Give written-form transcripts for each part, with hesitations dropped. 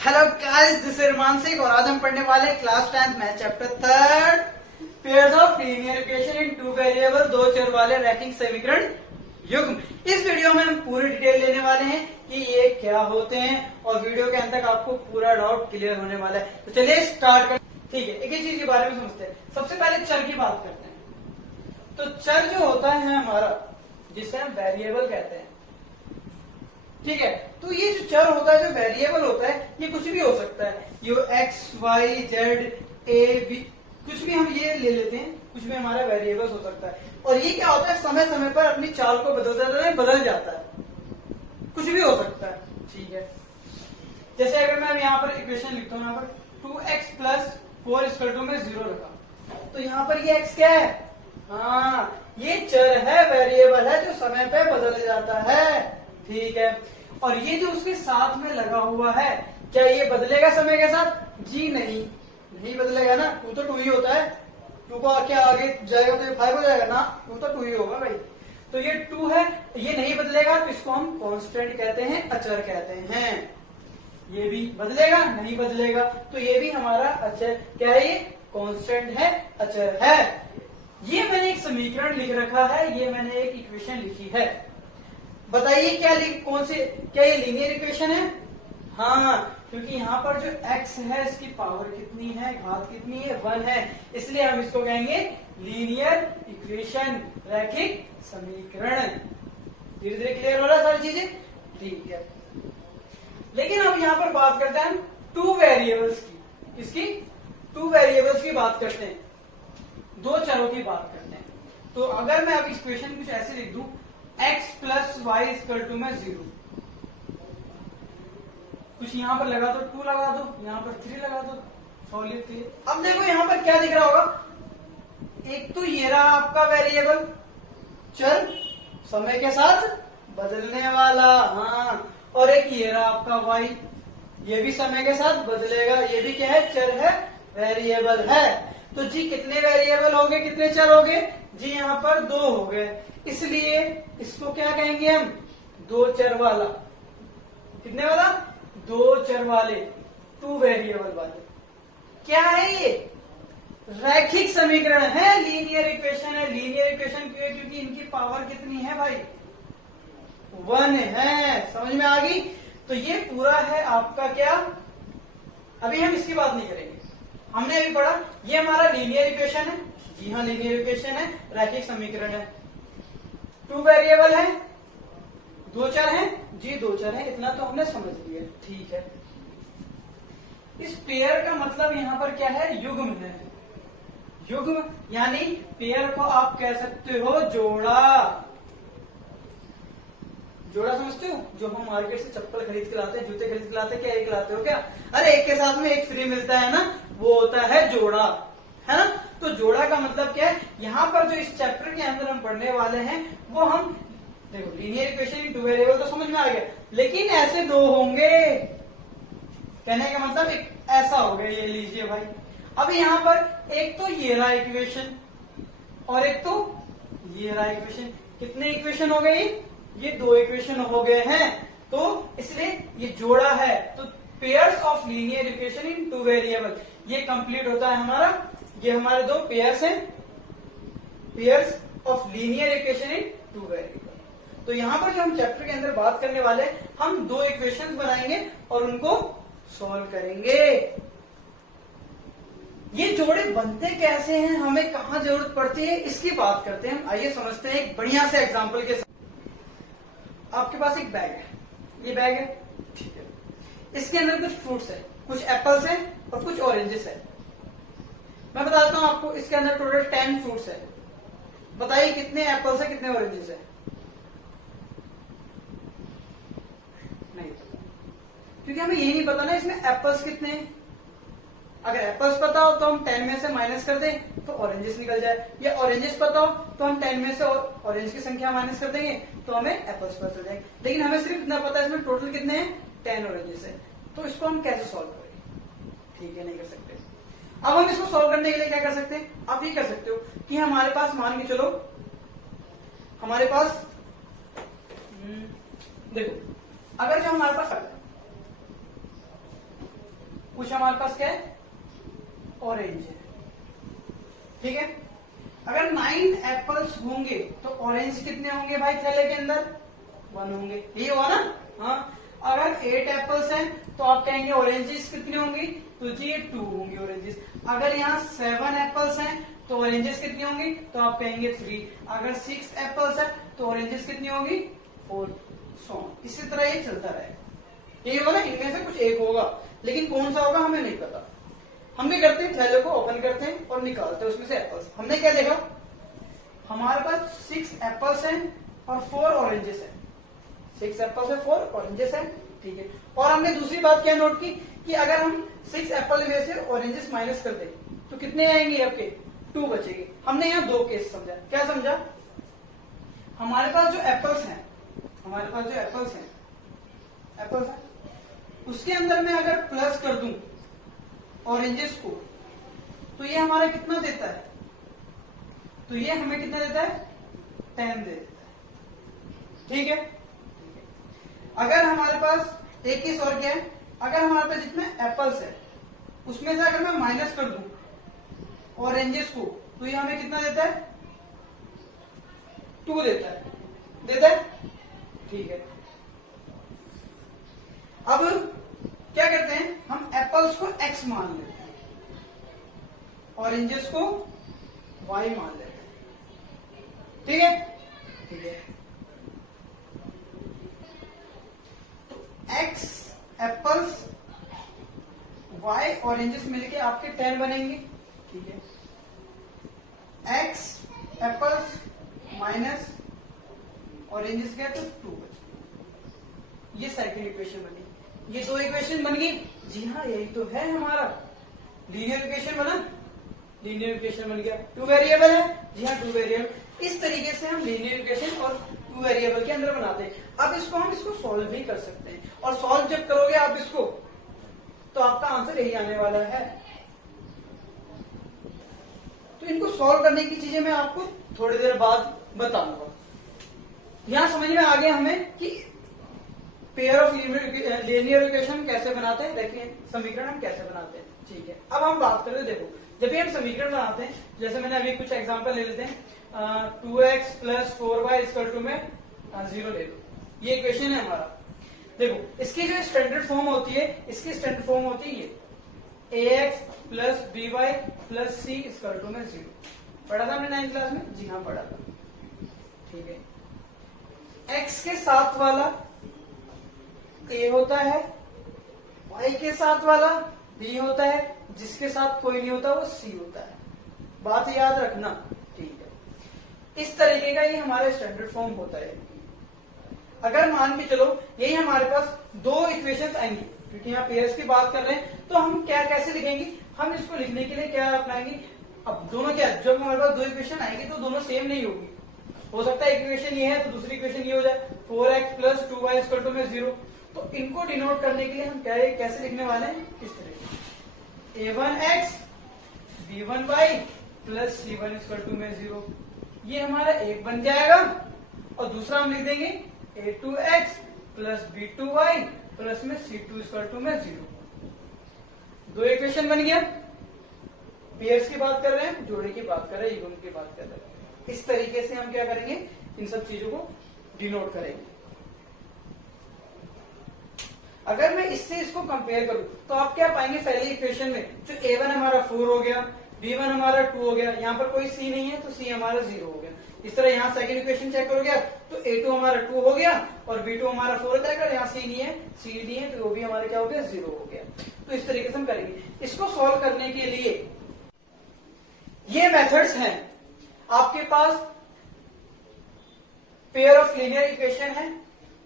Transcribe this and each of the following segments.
Hello guys, this is मानसिक और आज हम पढ़ने वाले class 10th math chapter 3 pairs of linear equation in two variable, दो चर वाले रैखिक समीकरण युग्म। इस वीडियो में हम पूरी डिटेल लेने वाले हैं कि ये क्या होते हैं और वीडियो के अंत तक आपको पूरा डाउट क्लियर होने वाला है। तो चलिए स्टार्ट करें। ठीक है, एक ही चीज के बारे में समझते हैं। सबसे पहले चर की बात करते हैं। तो चर जो होता है हमारा, जिसे हम वेरिएबल कहते हैं, ठीक है। तो ये जो चर होता है, जो वेरिएबल होता है, ये कुछ भी हो सकता है। ये X Y Z A B, कुछ भी हम ये ले लेते हैं, कुछ भी हमारा वेरिएबल्स हो सकता है। और ये क्या होता है, समय समय पर अपनी चाल को बदल जाता है, कुछ भी हो सकता है। ठीक है, जैसे अगर मैं यहाँ पर इक्वेशन लिखता हूँ, यहाँ पर 2x प्लस 4 इक्वल टू में 0 रखा, तो यहाँ पर ये x क्या है? हाँ, ये चर है, वेरिएबल है, जो समय पे बदल जाता है। ठीक है, और ये जो उसके साथ में लगा हुआ है, क्या ये बदलेगा समय के साथ? जी नहीं बदलेगा ना। 2 तो 2 ही होता है। 2 को क्या आगे जाएगा तो ये 5 हो जाएगा ना। 2 तो 2 ही होगा भाई। तो ये 2 है, ये नहीं बदलेगा, तो इसको हम कांस्टेंट कहते हैं, अचर कहते हैं। ये भी बदलेगा, नहीं बदलेगा, तो ये भी हमारा अचर क्या है? ये कांस्टेंट है, अचर है। ये मैंने एक समीकरण लिख रखा है, ये मैंने एक इक्वेशन लिखी है। बताइए क्या ये लीनियर इक्वेशन है? हाँ, क्योंकि यहाँ पर जो x है, इसकी पावर कितनी है, घात कितनी है? 1 है। इसलिए हम इसको कहेंगे लीनियर इक्वेशन, रैखिक समीकरण। धीरे धीरे क्लियर हो रहा है सारी चीजें? ठीक है, लेकिन अब यहाँ पर बात करते हैं हम टू वेरिएबल्स की। किसकी? टू वेरिएबल्स की बात करते हैं, दो चरों की बात करते हैं। तो अगर मैं अब इक्वेशन कुछ ऐसे लिख दूं, x plus Y equal to में 0, कुछ यहां पर लगा दो, 2 लगा दो, यहां पर 3 लगा दो, सॉल्व क्लियर। अब देखो यहां पर क्या दिख रहा होगा, एक तो ये रहा आपका वेरिएबल, चर, समय के साथ बदलने वाला, हाँ, और एक ये रहा आपका y, ये भी समय के साथ बदलेगा, ये भी क्या है? चर है, वेरिएबल है। तो जी कितने वेरिएबल हो गए, कितने चर हो गए? जी यहाँ पर 2 हो गए, इसलिए इसको क्या कहेंगे हम? दो चर वाला। कितने वाला? दो चर वाले, टू वेरिएबल वाले। क्या है ये? रैखिक समीकरण है, लीनियर इक्वेशन है। लीनियर इक्वेशन क्यों है? क्योंकि इनकी पावर कितनी है भाई? 1 है। समझ में आ गई? तो ये पूरा है आपका क्या? अभी हम इसकी बात नहीं करेंगे, हमने अभी पढ़ा ये हमारा लीनियर इक्वेशन है। जी हाँ, लीनियर इक्वेशन है, रैखिक समीकरण है। टू वेरिएबल है, दो चर हैं। जी दो चर हैं, इतना तो हमने समझ लिया। ठीक है, इस पेयर का मतलब यहाँ पर क्या है? युग्म है। युग्म यानी पेयर को आप कह सकते हो जोड़ा। जोड़ा समझते हो? जो हम मार्केट से चप्पल खरीद के लाते हैं, जूते खरीद के लाते हैं, क्या एक लाते हो क्या? अरे एक के साथ में एक फ्री मिलता है ना, वो होता है जोड़ा, है ना। तो जोड़ा का मतलब क्या है? यहाँ पर जो इस चैप्टर के अंदर हम पढ़ने वाले हैं, वो हम देखो, linear equation in two variable तो समझ में आ गया, लेकिन ऐसे दो होंगे। कहने का मतलब एक ऐसा हो गया, ये लीजिए भाई। अब यहाँ पर एक तो ये रहा इक्वेशन और एक तो ये रहा इक्वेशन। कितने इक्वेशन हो गए? ये 2 इक्वेशन हो गए हैं। तो इसलिए ये जोड़ा है। तो pairs of linear equation in two variable, ये कंप्लीट होता है हमारा। ये हमारे 2 पेयर्स हैं, pairs of linear equation in two variable. तो यहां पर जो हम चैप्टर के अंदर बात करने वाले हैं, हम 2 इक्वेशंस बनाएंगे और उनको सॉल्व करेंगे। ये जोड़े बनते कैसे हैं, हमें कहां जरूरत पड़ती है, इसकी बात करते हैं हम। आइए समझते हैं एक बढ़िया से एग्जांपल के साथ। आपके पास एक बैग है, ये बैग है, ठीक है। इसके अंदर कुछ फ्रूट्स है, कुछ एप्पल्स है और कुछ ऑरेंजेस है। मैं बताता हूं आपको, इसके अंदर टोटल 10 फ्रूट्स है। बताइए कितने एप्पल्स है, कितने ऑरेंजेस है? नहीं पता, क्योंकि हमें यही नहीं पता ना इसमें एप्पल्स कितने हैं। अगर एप्पल्स पता हो तो हम 10 में से माइनस कर दें तो ऑरेंजेस निकल जाए, या ऑरेंजेस पता हो तो हम 10 में से ऑरेंज की संख्या माइनस कर देंगे तो हमें एप्पल्स पता चल जाएंगे। लेकिन हमें सिर्फ इतना पता है इसमें टोटल कितने हैं, 10 ऑरेंजेस है। तो इसको हम कैसे सॉल्व करेंगे? ठीक है, नहीं कर सकते। अब हम इसको सॉल्व करने के लिए क्या कर सकते हैं? आप ये कर सकते हो कि हमारे पास, मान के चलो हमारे पास, देखो अगर जो हमारे पास कुछ हमारे पास क्या है, ऑरेंज है, ठीक है। अगर 9 एप्पल्स होंगे तो ऑरेंज कितने होंगे भाई थैले के अंदर, 1 होंगे, यही होगा ना। हाँ, अगर 8 एप्पल्स हैं तो आप कहेंगे ऑरेंजेस कितनी होंगी, तो जी 2 होंगी ऑरेंजेस। अगर यहाँ 7 एप्पल्स हैं तो ऑरेंजेस कितनी होंगी, तो आप कहेंगे 3। अगर 6 एप्पल्स है तो ऑरेंजेस कितनी होगी, 4। इसी तरह ये चलता रहेगा, यही होगा ना, इनमें से कुछ एक होगा, लेकिन कौन सा होगा हमें नहीं पता। हम भी करते हैं, थैले को ओपन करते हैं और निकालते हैं उसमें से एप्पल्स। हमने क्या देखा, हमारे पास 6 एप्पल्स हैं और 4 ऑरेंजेस हैं। 6 एप्पल्स है, 4 ऑरेंजेस है, ठीक है। और हमने दूसरी बात क्या नोट की कि अगर हम 6 एप्पल में से ऑरेंजेस माइनस कर दें तो कितने आएंगे आपके, 2 बचेंगे। हमने यहाँ 2 केस समझा, क्या समझा, हमारे पास जो एप्पल्स हैं, एप्पल्स हैं उसके अंदर मैं अगर प्लस कर दूं ऑरेंजेस को तो ये हमारा कितना देता है, तो ये हमें कितना देता है, 10 दे देता है, ठीक है। अगर हमारे पास एक केस और क्या है, अगर हमारे पास जितने एप्पल्स है उसमें से अगर मैं माइनस कर दूं ऑरेंजेस को तो ये हमें कितना देता है, 2 देता है, ठीक है। अब क्या करते हैं, हम एप्पल्स को x मान लेते हैं, ऑरेंजेस को y मान लेते हैं, ठीक है, ठीक है। तो x एप्पल्स, y ऑरेंजेस मिलके आपके 10 बनेंगे, ठीक है। x एप्पल्स माइनस ऑरेंजेस क्या, तो 2 बचे। ये सेकंड इक्वेशन बनी, ये 2 इक्वेशन बन गई, जी हाँ यही तो है हमारा लीनियर इक्वेशन बना, लीनियर इक्वेशन बन गया। 2 वेरिएबल है, जी हाँ 2 वेरिएबल। इस तरीके से हम लीनियर इक्वेशन और 2 वेरिएबल के अंदर बनाते हैं। अब हम इसको सॉल्व भी कर सकते हैं, और सॉल्व जब करोगे आप इसको तो आपका आंसर यही आने वाला है। तो इनको सॉल्व करने की चीजें मैं आपको थोड़ी देर बाद बताऊंगा। यहां समझ में आ गया हमें कि पेयर ऑफ लीनियर इक्वेशन कैसे बनाते हैं, देखिए समीकरण हम कैसे बनाते हैं, ठीक है। अब हम बात करें, देखो जब भी हम समीकरण बनाते हैं, जैसे मैंने अभी कुछ एग्जांपल ले लेते हैं, 2x + 4y = में 0 ले लो, ये इक्वेशन है हमारा। देखो इसकी जो स्टैंडर्ड फॉर्म होती है, इसकी स्टैंडर्ड फॉर्म होती है ये ax + by + c = में 0। पढ़ा था हमने 9th क्लास में, जी हाँ पढ़ा था, ठीक है। x के साथ वाला a होता है, y के साथ वाला b होता है, जिसके साथ कोई नहीं होता वो c होता है। बात याद रखना, ठीक है। इस तरीके का ये हमारा स्टैंडर्ड फॉर्म होता है। अगर मान के चलो यही हमारे पास 2 इक्वेशंस आएंगी, क्योंकि यहाँ पेयर्स की बात कर रहे हैं, तो हम क्या कैसे लिखेंगे, हम इसको लिखने के लिए क्या अपनाएंगे, अब दोनों क्या, जब हमारे पास 2 इक्वेशन आएंगे तो दोनों सेम नहीं होगी। हो सकता है इक्वेशन ये है तो दूसरी इक्वेशन ये हो जाए, 4x + 2y = में 0। तो इनको डिनोट करने के लिए हम कैसे लिखने वाले हैं, इस तरह a1x b1y + c1 = में 0। ये हमारा एक बन जाएगा, और दूसरा हम लिख देंगे a2x + b2y + में c2 = में 0। 2 इक्वेशन बन गया। पेयर्स की बात कर रहे हैं, जोड़े की बात कर रहे हैं, इवन की बात कर रहे हैं। इस तरीके से हम क्या करेंगे, इन सब चीजों को डिनोट करेंगे। अगर मैं इससे इसको कंपेयर करूं तो आप क्या पाएंगे, पहली इक्वेशन में जो a1 हमारा 4 हो गया, b1 हमारा 2 हो गया, यहाँ पर कोई c नहीं है तो c हमारा 0 हो गया। इस तरह यहाँ सेकंड इक्वेशन चेक करोगे तो a2 हमारा 2 हो गया और b2 हमारा 4 हो जाएगा, यहाँ c नहीं है तो वो भी हमारा क्या हो गया, 0 हो गया। तो इस तरीके से हम करेंगे। इसको सॉल्व करने के लिए ये मेथड्स हैं, आपके पास पेयर ऑफ लीनियर इक्वेशन है,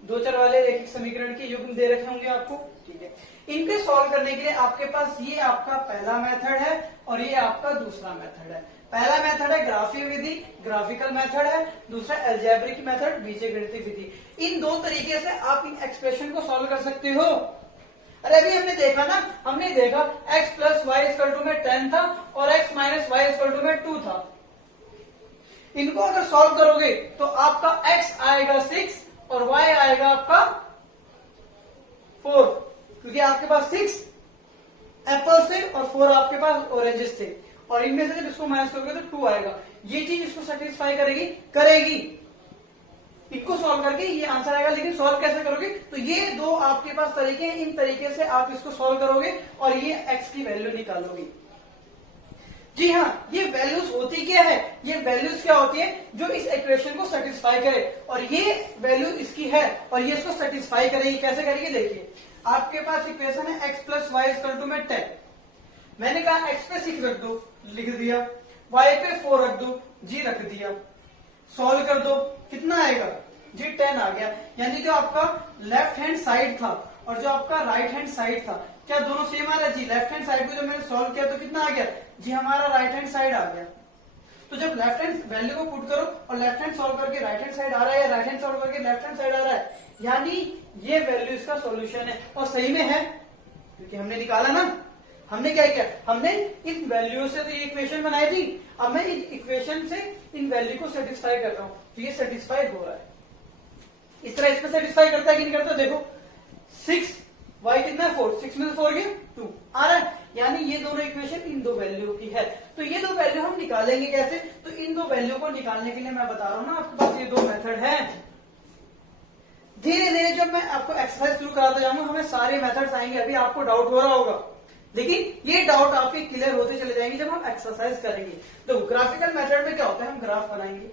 2 चर वाले रैखिक समीकरण के युग्म दे रखे होंगे आपको, ठीक है। इनके सॉल्व करने के लिए आपके पास ये आपका पहला मेथड है और ये आपका दूसरा मेथड है। पहला मेथड है ग्राफीय विधि, ग्राफिकल मेथड है, दूसरा अलजेब्रिक मेथड, बीजगणितीय विधि। इन 2 तरीके से आप इन एक्सप्रेशन को सॉल्व कर सकते हो। अरे अभी हमने देखा ना, हमने देखा x + y = में 10 था और x - y = में 2 था। इनको अगर सॉल्व करोगे तो आपका x आएगा 6 और y आएगा आपका 4, क्योंकि आपके पास 6 एप्पल थे और 4 आपके पास ऑरेंजेस थे, और इनमें से जब इसको माइनस करोगे तो 2 आएगा। ये चीज इसको सेटिस्फाई करेगी? करेगी। इनको सॉल्व करके ये आंसर आएगा, लेकिन सॉल्व कैसे करोगे? तो ये दो आपके पास तरीके हैं, इन तरीके से आप इसको सॉल्व करोगे और ये एक्स की वैल्यू निकालोगे। जी हाँ, ये वैल्यूज होती क्या है? ये वैल्यूज क्या होती है? जो इस इक्वेशन को सेटिस्फाई करे, और ये वैल्यू इसकी है और ये इसको सेटिस्फाई करेगी। कैसे करेगी? देखिए, आपके पास इक्वेशन है x plus Y equal to में 10। मैंने कहा x पे 6 रख दो, लिख दिया, y पे 4 रख दो, जी रख दिया, सॉल्व कर दो, कितना आएगा? जी 10 आ गया। यानी जो आपका लेफ्ट हैंड साइड था और जो आपका राइट हैंड साइड था, क्या दोनों सेम आ रहा है? जी लेफ्ट हैंड साइड को जब मैंने सॉल्व किया तो कितना आ गया? जी हमारा राइट हैंड साइड आ गया। तो जब लेफ्ट हैंड वैल्यू को पुट करो और लेफ्ट हैंड सॉल्व करके राइट हैंड साइड आ रहा है, या राइट हैंड सॉल्व करके लेफ्ट हैंड साइड आ रहा है, यानी ये वैल्यू इसका सॉल्यूशन है। और सही में है, क्योंकि हमने निकाला ना। हमने क्या किया? हमने इन वैल्यू से तो ये इक्वेशन बनाई थी, अब मैं इन इक्वेशन से इन वैल्यू को सेटिस्फाई कर रहा हूं, तो ये सेटिस्फाई हो रहा है। इस तरह इसमें सेटिस्फाई करता है कि नहीं करता? देखो 6 y कितना है? 4, 6 में से 4 गया 2 आ रहा है, यानी ये दोनों इक्वेशन इन दो वैल्यू की है। तो ये दो वैल्यू हम निकालेंगे कैसे? तो इन दो वैल्यू को निकालने के लिए मैं बता रहा हूं ना, आपके पास ये दो मेथड है। धीरे धीरे जब मैं आपको एक्सरसाइज शुरू कराता जाऊंगा, हमें सारे मेथड्स आएंगे। अभी आपको डाउट हो रहा होगा, लेकिन ये डाउट आपके क्लियर होते चले जाएंगे जब हम एक्सरसाइज करेंगे। तो ग्राफिकल मेथड में क्या होता है? हम ग्राफ बनाएंगे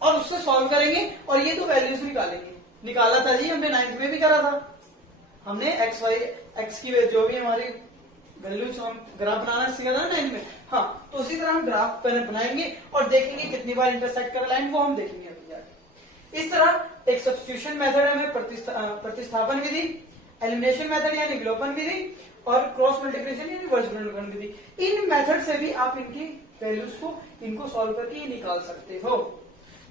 और उससे सॉल्व करेंगे और ये दो वैल्यूज निकालेंगे। निकाला था जी, हमने 9th में भी करा था। हमने एक्स वाई एक्स की जो भी हमारी वैल्यूज, हम ग्राफ बनाना सीखा था ना 9th में। हाँ, तो उसी तरह हम ग्राफ बनाएंगे और देखेंगे कितनी बार इंटरसेक्ट कर लाइन, वो हम देखेंगे अभी आगे। इस तरह एक सब्स्टिट्यूशन मेथड है, हमें प्रतिस्थापन विधि, एलिमिनेशन मेथड यानी विलोपन विधि, और क्रॉस मल्टीप्लिकेशन यानी वर्गमूल विधि। इन मेथड से भी आप इनकी वैल्यूज को इनको सॉल्व करके निकाल सकते हो।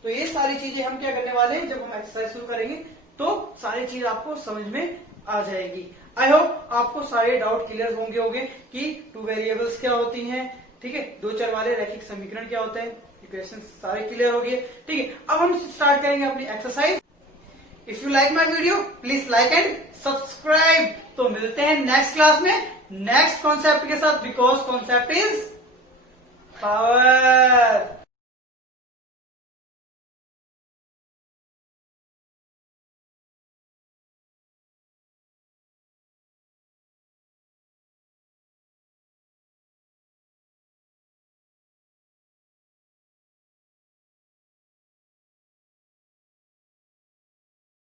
तो ये सारी चीजें हम क्या करने वाले हैं, जब हम एक्सरसाइज शुरू करेंगे तो सारी चीज आपको समझ में आ जाएगी। आई होप आपको सारे डाउट क्लियर होंगे कि टू वेरिएबल्स क्या होती हैं, ठीक है, दो चर वाले रैखिक समीकरण क्या होते हैं, इक्वेशन सारे क्लियर हो गए। ठीक है, अब हम स्टार्ट करेंगे अपनी exercise. If you like my video please like and subscribe. तो मिलते हैं नेक्स्ट क्लास में नेक्स्ट कॉन्सेप्ट के साथ, बिकॉज कॉन्सेप्ट इज पावर।